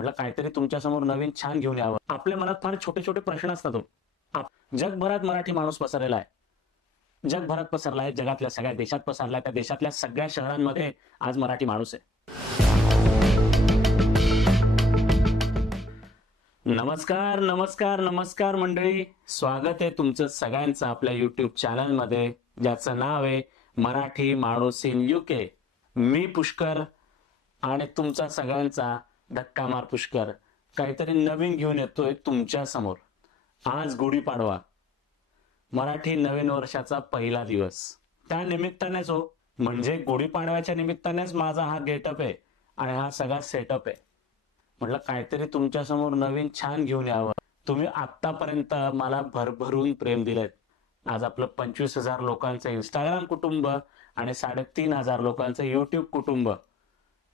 म्हटलं काहीतरी तुमच्यासमोर नवीन छान घेऊन यावं. आपल्या मनात फार छोटे छोटे प्रश्न असतात हो. जगभरात मराठी माणूस पसरलेला आहे. जगभरात पसरलाय, जगातल्या सगळ्या देशात पसरलाय, त्या देशातल्या सगळ्या शहरांमध्ये आज मराठी माणूस आहे. नमस्कार नमस्कार नमस्कार मंडळी, स्वागत आहे तुमचं सगळ्यांचं आपल्या युट्यूब चॅनलमध्ये, ज्याचं नाव आहे मराठी माणूस इन युके. मी पुष्कर आणि तुमचा सगळ्यांचा धक्का मार पुष्कर काहीतरी नवीन घेऊन येतोय तुमच्या समोर. आज गुढीपाडवा, मराठी नवीन वर्षाचा पहिला दिवस. त्या निमित्तानेच हो, म्हणजे गुढीपाडव्याच्या निमित्तानेच माझा हा गेटअप आहे आणि हा सगळा सेटअप आहे. म्हटलं काहीतरी तुमच्यासमोर नवीन छान घेऊन यावं. तुम्ही आतापर्यंत मला भरभरून प्रेम दिलेत. आज आपलं 25,000 लोकांचं इंस्टाग्राम कुटुंब आणि 3,500 लोकांचं युट्यूब कुटुंब,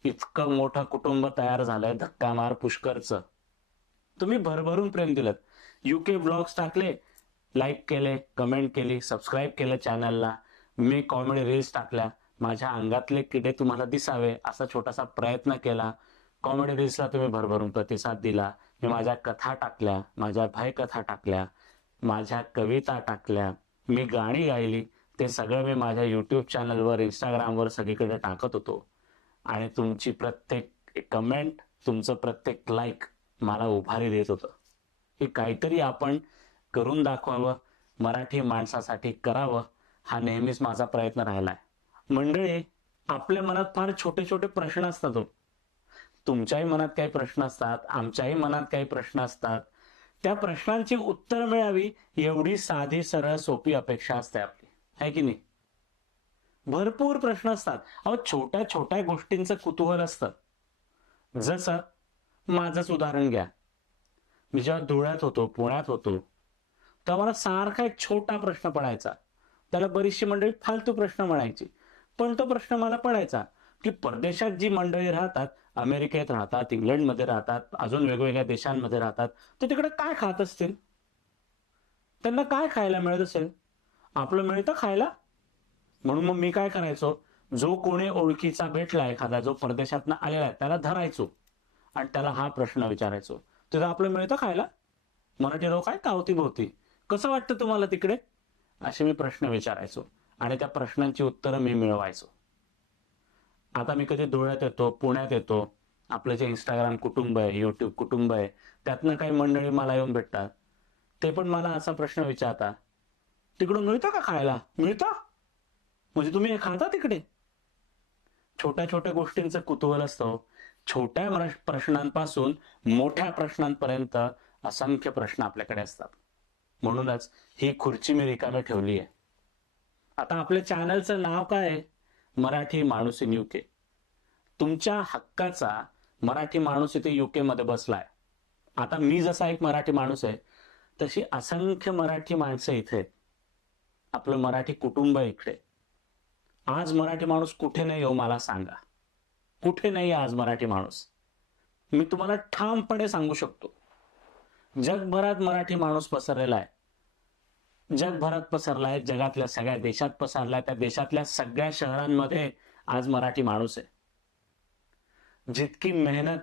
इतकं मोठं कुटुंब तयार झालंय धक्का मार पुष्करचं. तुम्ही भरभरून प्रेम दिलं. युके ब्लॉग्स टाकले, लाईक केले, कमेंट केली, सबस्क्राईब केलं चॅनलला. मी कॉमेडी रील्स टाकल्या, माझ्या अंगातले किडे तुम्हाला दिसावे असा छोटासा प्रयत्न केला. कॉमेडी रील्सला तुम्ही भरभरून प्रतिसाद दिला. मी माझ्या कथा टाकल्या, माझ्या भाई कथा टाकल्या, माझ्या कविता टाकल्या, मी गाणी गायली. ते सगळं मी माझ्या युट्यूब चॅनलवर, इंस्टाग्रामवर सगळीकडे टाकत होतो. आणि तुमची प्रत्येक कमेंट, तुमचं प्रत्येक लाईक मला उभारी देत होतं की काहीतरी आपण करून दाखवावं, मराठी माणसासाठी करावं. हा नेहमीच माझा प्रयत्न राहिलाय. मंडळी, आपल्या मनात फार छोटे छोटे प्रश्न असतात. तुमच्याही मनात काही प्रश्न असतात, आमच्याही मनात काही प्रश्न असतात. त्या प्रश्नांची उत्तर मिळावी एवढी साधी सरळ सोपी अपेक्षा असते आपली, आहे की नाही? भरपूर प्रश्न असतात अहो, छोट्या छोट्या गोष्टींचं कुतूहल असतं. जसं माझंच उदाहरण घ्या. मी जेव्हा धुळ्यात होतो, पुण्यात होतो, तेव्हा मला सारखा एक छोटा प्रश्न पडायचा. त्याला बरीचशी मंडळी फालतू प्रश्न म्हणायची, पण तो प्रश्न मला पडायचा की परदेशात जी मंडळी राहतात, अमेरिकेत राहतात, इंग्लंडमध्ये राहतात, अजून वेगवेगळ्या देशांमध्ये राहतात, ते तिकडे काय खात असतील? त्यांना काय खायला मिळत असेल? आपलं मिळतं खायला. म्हणून मग मी काय करायचो, जो कोणी ओळखीचा भेटला एखादा, जो परदेशातनं आलेला आहे, त्याला धरायचो आणि त्याला हा प्रश्न विचारायचो, तुझं आपलं मिळतं खायला? मराठी लोक काय का भोवती, कसं वाटतं तुम्हाला तिकडे? असे मी प्रश्न विचारायचो आणि त्या प्रश्नांची उत्तरं मी मिळवायचो. आता मी कधी धुळ्यात येतो, पुण्यात येतो, आपलं जे इंस्टाग्राम कुटुंब आहे, युट्यूब कुटुंब आहे, त्यातनं काही मंडळी मला येऊन भेटतात. ते पण मला असा प्रश्न विचारतात, तिकडून मिळतं का खायला? मिळतं म्हणजे तुम्ही हे खाता तिकडे? छोट्या छोट्या गोष्टींचं कुतूहल असतं. छोट्या प्रश्नांपासून मोठ्या प्रश्नांपर्यंत असंख्य प्रश्न आपल्याकडे असतात. म्हणूनच ही खुर्ची मी रिकामी ठेवली आहे. आता आपल्या चॅनलचं नाव काय आहे? मराठी माणूस इन युके. तुमच्या हक्काचा मराठी माणूस इथे युके मध्ये बसलाय. आता मी जसा एक मराठी माणूस आहे, तशी असंख्य मराठी माणसं इथे. आपलं मराठी कुटुंब आहे इकडे. आज मराठी माणूस कुठे नाही हो, मला सांगा, कुठे नाही आज मराठी माणूस? मी तुम्हाला ठामपणे सांगू शकतो, जगभरात मराठी माणूस पसरलेला आहे. जगभरात पसरलाय, जगातल्या सगळ्या देशात पसरलाय, त्या देशातल्या सगळ्या शहरांमध्ये आज मराठी माणूस आहे. जितकी मेहनत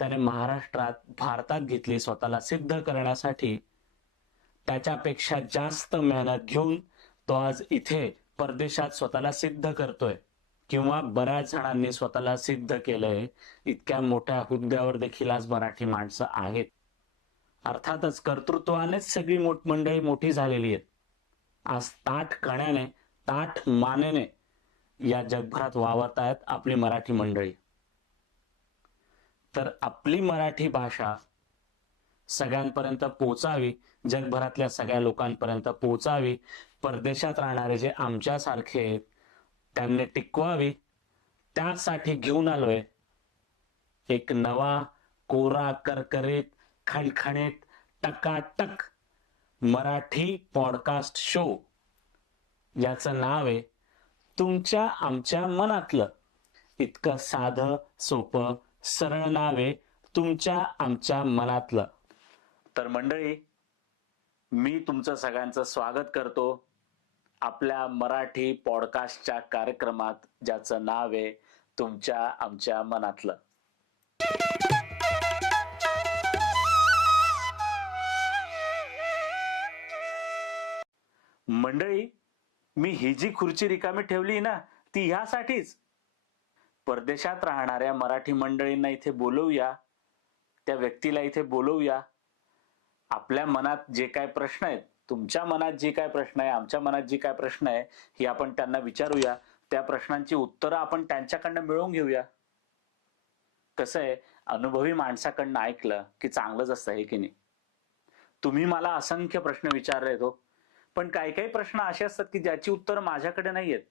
त्याने महाराष्ट्रात, भारतात घेतली स्वतःला सिद्ध करण्यासाठी, त्याच्यापेक्षा जास्त मेहनत घेऊन तो आज इथे परदेशात स्वतःला सिद्ध करतोय, किंवा बऱ्याच जणांनी स्वतःला सिद्ध केलंय. इतक्या मोठ्या हुद्द्यावर देखील आज मराठी माणसं आहेत. अर्थातच कर्तृत्वानेच सगळी मंडळी मोठी झालेली आहेत. आज ताठ कण्याने, ताठ मानेने या जगभरात वावरत आहेत आपली मराठी मंडळी. तर आपली मराठी भाषा सगळ्यांपर्यंत पोहोचावी, जगभरातल्या सगळ्या लोकांपर्यंत पोहोचावी. परदेशात राहणारे जे आमच्यासारखे आहेत, त्यांनी टिकवावी. त्यासाठी घेऊन आलोय एक नवा, कोरा, करकरीत, खणखणीत, टकाटक मराठी पॉडकास्ट शो. याचं नाव आहे तुमच्या आमच्या मनातलं. इतकं साधं, सोपं, सरळ नाव आहे, तुमच्या आमच्या मनातलं. तर मंडळी, मी तुमचं सगळ्यांचं स्वागत करतो आपल्या मराठी पॉडकास्टच्या कार्यक्रमात, ज्याचं नाव आहे तुमच्या आमच्या मनातलं. मंडळी, मी ही जी खुर्ची रिकामी ठेवली ना, ती ह्यासाठीच. परदेशात राहणाऱ्या मराठी मंडळींना इथे बोलवूया, त्या व्यक्तीला इथे बोलवूया. आपल्या मनात जे काय प्रश्न आहेत, तुमच्या मनात जे काय प्रश्न आहे, आमच्या मनात जे काय प्रश्न आहे, ही आपण त्यांना विचारूया. त्या प्रश्नांची उत्तरं आपण त्यांच्याकडनं मिळवून घेऊया. कसं आहे, अनुभवी माणसाकडनं ऐकलं की चांगलंच असतं, हे की नाही? तुम्ही मला असंख्य प्रश्न विचारले हो, पण काही काही प्रश्न असे असतात की ज्याची उत्तरं माझ्याकडे नाही आहेत.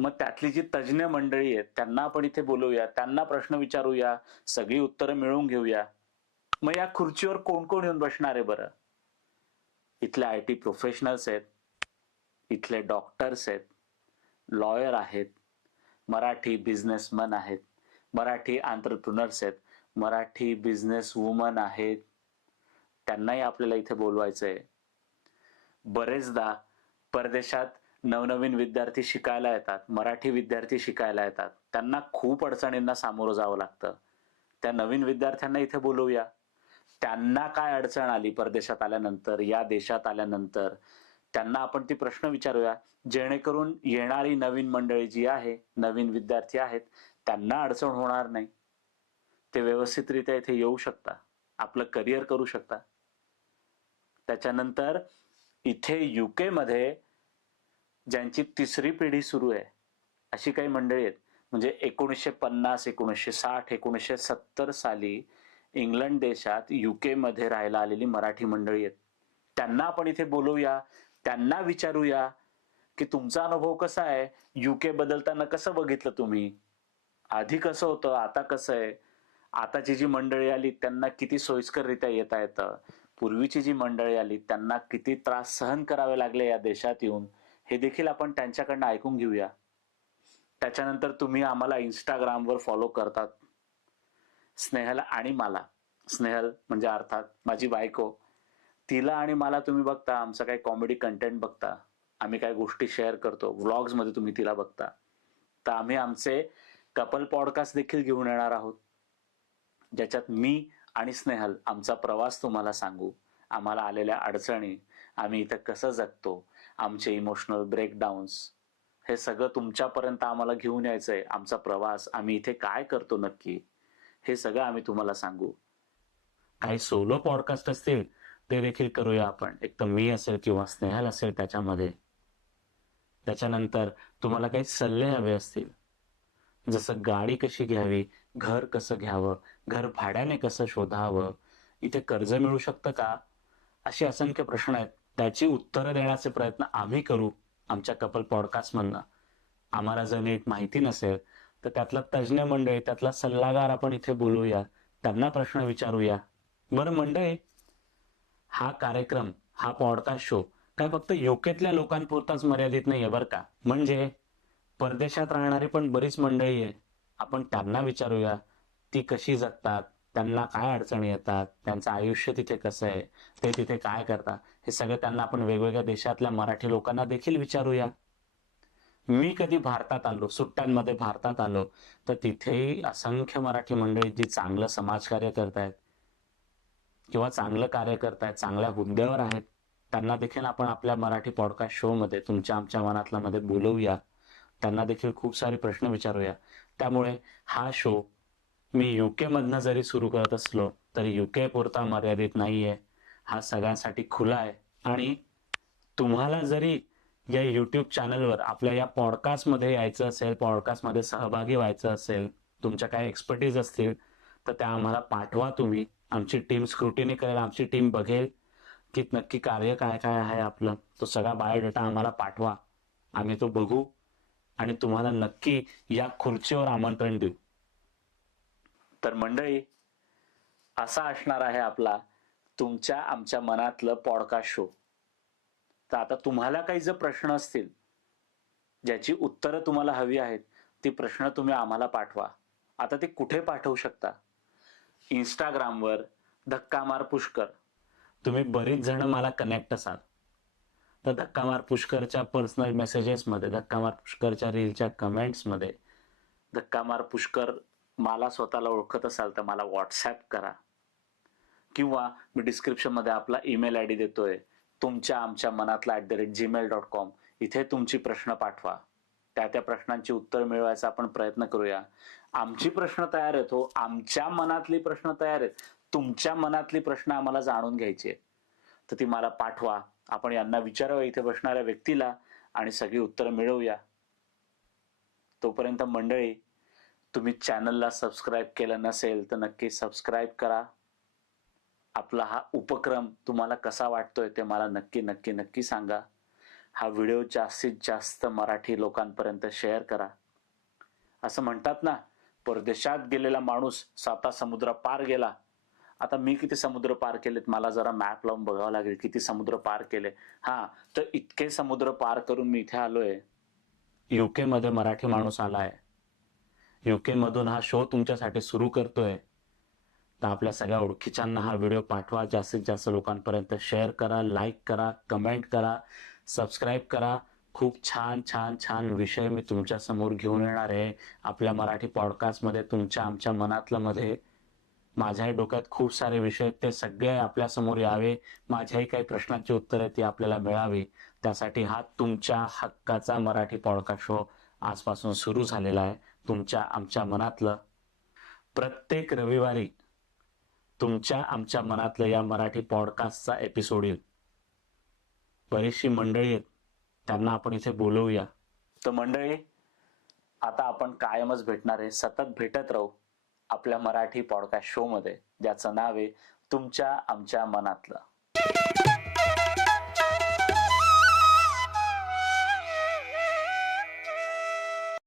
मग त्यातली जी तज्ज्ञ मंडळी आहेत त्यांना आपण इथे बोलवूया, त्यांना प्रश्न विचारूया, सगळी उत्तरं मिळवून घेऊया. मग या खुर्चीवर कोण कोण येऊन बसणार आहे बरं? इथले IT प्रोफेशनल्स आहेत, इथले डॉक्टर्स आहेत, लॉयर आहेत, मराठी बिझनेसमन आहेत, मराठी एंटरप्रेन्योर्स आहेत, मराठी बिझनेस वुमन आहेत. त्यांनाही आपल्याला इथे बोलवायचं आहे. बरेचदा परदेशात नवनवीन विद्यार्थी शिकायला येतात, मराठी विद्यार्थी शिकायला येतात. त्यांना खूप अडचणींना सामोरं जावं लागतं. त्या नवीन विद्यार्थ्यांना इथे बोलवूया. त्यांना काय अडचण आली परदेशात आल्यानंतर, या देशात आल्यानंतर, त्यांना आपण ती प्रश्न विचारूया, जेणेकरून येणारी नवीन मंडळी जी आहे, नवीन विद्यार्थी आहेत, त्यांना अडचण होणार नाही. ते व्यवस्थितरित्या इथे येऊ शकता, आपलं करिअर करू शकता. त्याच्यानंतर इथे UK मध्ये ज्यांची तिसरी पिढी सुरू आहे, अशी काही मंडळी आहेत. म्हणजे 1950, 1960, 1970 साली इंग्लंड देशात UK मध्ये राहायला आलेली मराठी मंडळी आहेत. त्यांना आपण इथे बोलवूया, त्यांना विचारूया की तुमचा अनुभव कसा आहे, UK बदलताना कसं बघितलं तुम्ही? आधी कसं होतं, आता कसं आहे? आताची जी मंडळी आली त्यांना किती सोयीस्कररित्या येता येतं? पूर्वीची जी मंडळी आली त्यांना किती त्रास सहन करावे लागले या देशात येऊन, हे देखील आपण त्यांच्याकडनं ऐकून घेऊया. त्याच्यानंतर तुम्ही आम्हाला Instagramवर फॉलो करतात, स्नेहल आणि मला. स्नेहल म्हणजे अर्थात माझी बायको. तिला आणि मला तुम्ही बघता, आमचा काही कॉमेडी कंटेंट बघता, आम्ही काही गोष्टी शेअर करतो, व्लॉग्समध्ये तुम्ही तिला बघता. तर आम्ही आमचे कपल पॉडकास्ट देखील घेऊन येणार आहोत, ज्याच्यात मी आणि स्नेहल आमचा प्रवास तुम्हाला सांगू, आम्हाला आलेल्या अडचणी, आम्ही इथं कसं जगतो, आमचे इमोशनल ब्रेकडाऊन्स, हे सगळं तुमच्यापर्यंत आम्हाला घेऊन यायचंय. आमचा प्रवास, आम्ही इथे काय करतो नक्की, हे सगळं आम्ही तुम्हाला सांगू. काही सोलो पॉडकास्ट असतील ते देखील करूया आपण. एक तर मी असेल किंवा स्नेहल असेल त्याच्यामध्ये. त्याच्यानंतर तुम्हाला काही सल्ले हवे असतील, जसं गाडी कशी घ्यावी, घर कसं घ्यावं, घर भाड्याने कसं शोधावं, इथे कर्ज मिळू शकतं का, असे असंख्य प्रश्न आहेत. त्याची उत्तरं देण्याचे प्रयत्न आम्ही करू आमच्या कपल पॉडकास्टमधनं. आम्हाला जर नीट माहिती नसेल तर त्यातला तज्ज्ञ मंडळी, त्यातला सल्लागार आपण इथे बोलूया, त्यांना प्रश्न विचारूया. बरं मंडळी, हा कार्यक्रम, हा पॉडकास्ट शो काय फक्त UKतल्या लोकांपुरताच मर्यादित नाहीये बरं का. म्हणजे परदेशात राहणारी पण बरीच मंडळी आहे. आपण त्यांना विचारूया, ती कशी जगतात, त्यांना काय अडचणी येतात, त्यांचं आयुष्य तिथे कसं आहे, ते तिथे काय करतात, हे सगळं त्यांना आपण वेगवेगळ्या देशातल्या मराठी लोकांना देखील विचारूया. मी कधी भारतात आलो, सुट्ट्यांमध्ये भारतात आलो, तर तिथेही असंख्य मराठी मंडळी जी चांगलं समाजकार्य करतायत किंवा चांगलं कार्य करतायत, चांगल्या हुद्द्यावर आहेत, त्यांना देखील आपण आपल्या मराठी पॉडकास्ट शो मध्ये, तुमच्या आमच्या मनातला मध्ये बोलवूया. त्यांना देखील खूप सारे प्रश्न विचारूया. त्यामुळे हा शो मी UK मधनं जरी सुरू करत असलो तरी UK पुरता मर्यादित नाहीये. हा सगळ्यांसाठी खुला आहे. आणि तुम्हाला जरी या YouTube चॅनलवर आपल्या या पॉडकास्टमध्ये यायचं असेल, पॉडकास्टमध्ये सहभागी व्हायचं असेल, तुमच्या काही एक्सपर्टीज असतील तर त्या आम्हाला पाठवा तुम्ही. आमची टीम स्क्रुटिनी करेल, आमची टीम बघेल की नक्की कार्य काय काय आहे आपलं. तो सगळा बायोडेटा आम्हाला पाठवा, आम्ही तो बघू आणि तुम्हाला नक्की या खुर्चीवर आमंत्रण देऊ. तर मंडळी, असा असणार आहे आपला तुमच्या आमच्या मनातलं पॉडकास्ट शो. तर आता तुम्हाला काही जर प्रश्न असतील, ज्याची उत्तरं तुम्हाला हवी आहेत, ती प्रश्न तुम्ही आम्हाला पाठवा. आता ते कुठे पाठवू शकता? Instagramवर धक्कामार पुष्कर. तुम्ही बरीच जण मला कनेक्ट असाल, तर धक्कामार पुष्करच्या पर्सनल मेसेजेसमध्ये, धक्कामार पुष्करच्या रीलच्या कमेंट्समध्ये, धक्कामार पुष्कर मला स्वतःला ओळखत असाल तर मला व्हॉट्सॲप करा, किंवा मी डिस्क्रिप्शनमध्ये आपला ईमेल ID देतोय, तुमच्या आमच्या मनातला @gmail.com इथे तुमची प्रश्न पाठवा. त्या प्रश्नांची उत्तर मिळवायचा आपण प्रयत्न करूया. आमची प्रश्न तयार आहेत हो, आमच्या मनातली प्रश्न तयार आहेत. तुमच्या मनातली प्रश्न आम्हाला जाणून घ्यायची आहे. तर ती मला पाठवा. आपण यांना विचारावं इथे बसणाऱ्या व्यक्तीला आणि सगळी उत्तरं मिळवूया. तोपर्यंत मंडळी, तुम्ही चॅनलला सबस्क्राईब केलं नसेल तर नक्की सबस्क्राईब करा. आपला हा उपक्रम तुम्हाला कसा वाटतोय ते मला नक्की नक्की नक्की सांगा. हा व्हिडिओ जास्तीत जास्त मराठी लोकांपर्यंत शेअर करा. असं म्हणतात ना, परदेशात गेलेला माणूस 7 समुद्र पार गेला. आता मी किती समुद्र पार केलेत मला जरा मॅप लावून बघावं लागेल, किती समुद्र पार केले. तर इतके समुद्र पार करून मी इथे आलोय. UK मध्ये मराठी माणूस आलाय. UK मधून हा शो तुमच्यासाठी सुरू करतोय. तर आपल्या सगळ्या ओळखीच्यांना हा व्हिडिओ पाठवा. जास्तीत जास्त लोकांपर्यंत शेअर करा, लाईक करा, कमेंट करा, सबस्क्राईब करा. खूप छान छान छान विषय मी तुमच्या समोर घेऊन येणार आहे आपल्या मराठी पॉडकास्टमध्ये. तुमच्या आमच्या मनातलं मध्ये माझ्याही डोक्यात खूप सारे विषय आहेत, ते सगळे आपल्या समोर यावे. माझ्याही काही प्रश्नांची उत्तरे ती आपल्याला मिळावी. त्यासाठी हा तुमच्या हक्काचा मराठी पॉडकास्ट शो आजपासून सुरू झालेला आहे. तुमच्या आमच्या मनातलं प्रत्येक रविवारी तुमच्या आमच्या मनातलं या मराठी पॉडकास्टचा एपिसोड येईल. बरीचशी मंडळी आहेत, त्यांना आपण इथे बोलवूया. तर मंडळी, आता आपण कायमच भेटणार आहे, सतत भेटत राहू आपल्या मराठी पॉडकास्ट शो मध्ये, ज्याचं नाव आहे तुमच्या आमच्या मनातलं.